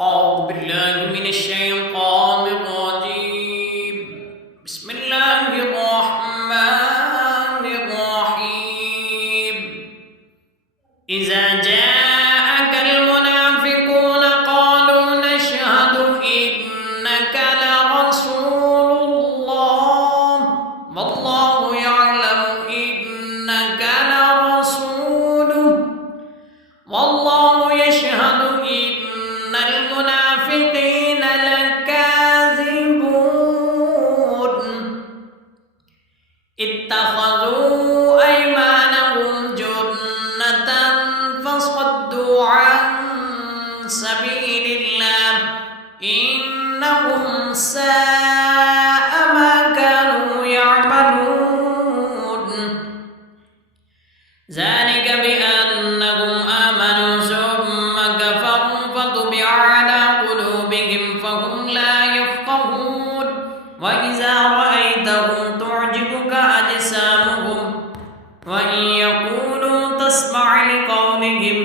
أعوذ بالله من الشيطان الرجيم. بسم الله الرحمن الرحيم. إذا جاءك المنافقون قالوا نشهد إنك لرسول الله والله يعلم إنك لرسوله والله يشهد إن المنافقين لكاذبون. اتخذوا أيمانهم جنة فصدوا عن سبيل الله إنهم ساء ما كانوا يعملون. ذلك بأنهم آمنوا ثم كفروا فطبع على قلوبهم فهم لا يفقهون. وإذا رأيتهم تعجبك أجسامهم وإن يقولوا تسمع لقولهم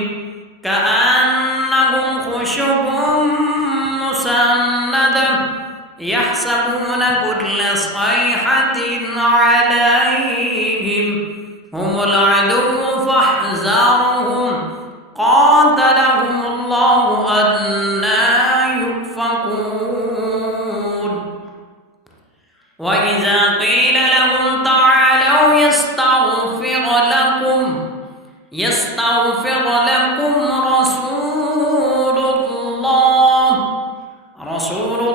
كأنهم خشب مسندة يحسبون كل صيحة عليهم هم العدو فاحذرهم قاتلهم الله أنى يؤفكون. وإذا قيل لهم تعالوا يستغفر لكم رسول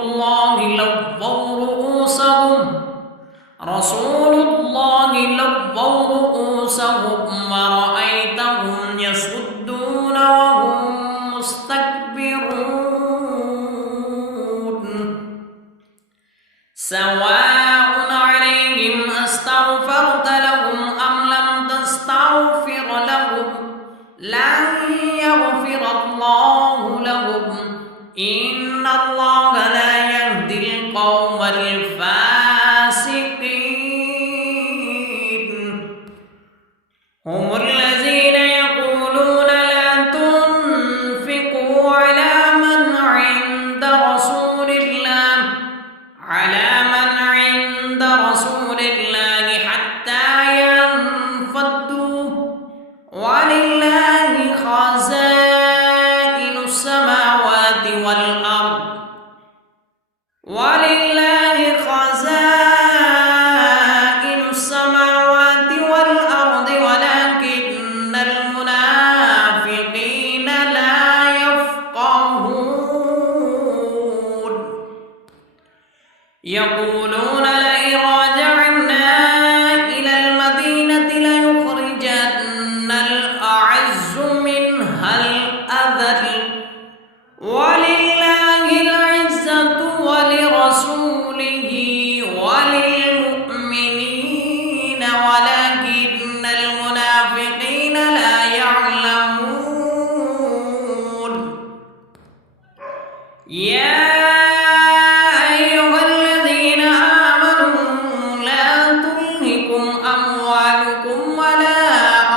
الله لووا رؤوسهم ورأيتهم يصدون وهم مستكبرون. سواء عليهم أستغفرت لهم أم لم تستغفر لهم لن يغفر الله لهم إن الله لا يهدي القوم الفاسقين. هم الذين يقولون لا تنفقوا على من عند رسول الله حتى ينفضوا ولله خزائن السماوات والأرض ولكن المنافقين لا يفقهون. يقولون لئن رجعنا إلى المدينة ليخرجن الأعز منها الأذل ولله العزة ولرسوله وللمؤمنين ولكن المنافقين لا يعلمون. يا أيها الذين آمنوا لا تلهكم أموالكم ولا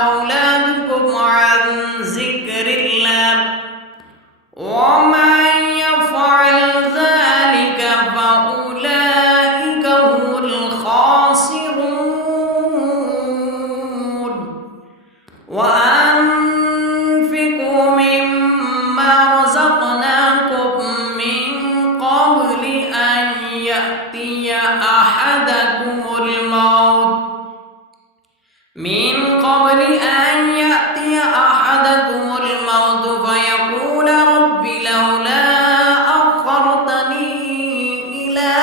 أولادكم عن ذكر الله ومن يفعل ذلك فأولئك هم الخاسرون. وأنفقوا مما رزقناكم من قبل أن يأتي أحدكم الموت فيقول رب لولا أخرتني إلى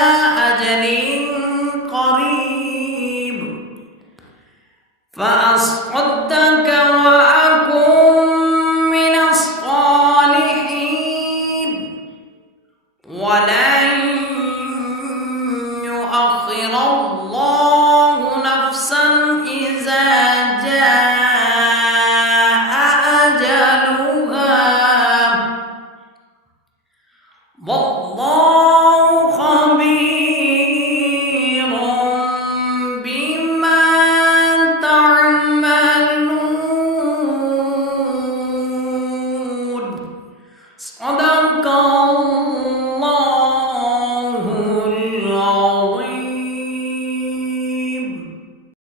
أجل قريب فأصدق وأكن من الصالحين ولن يؤخر الله نفسا إذا جاء أجلها والله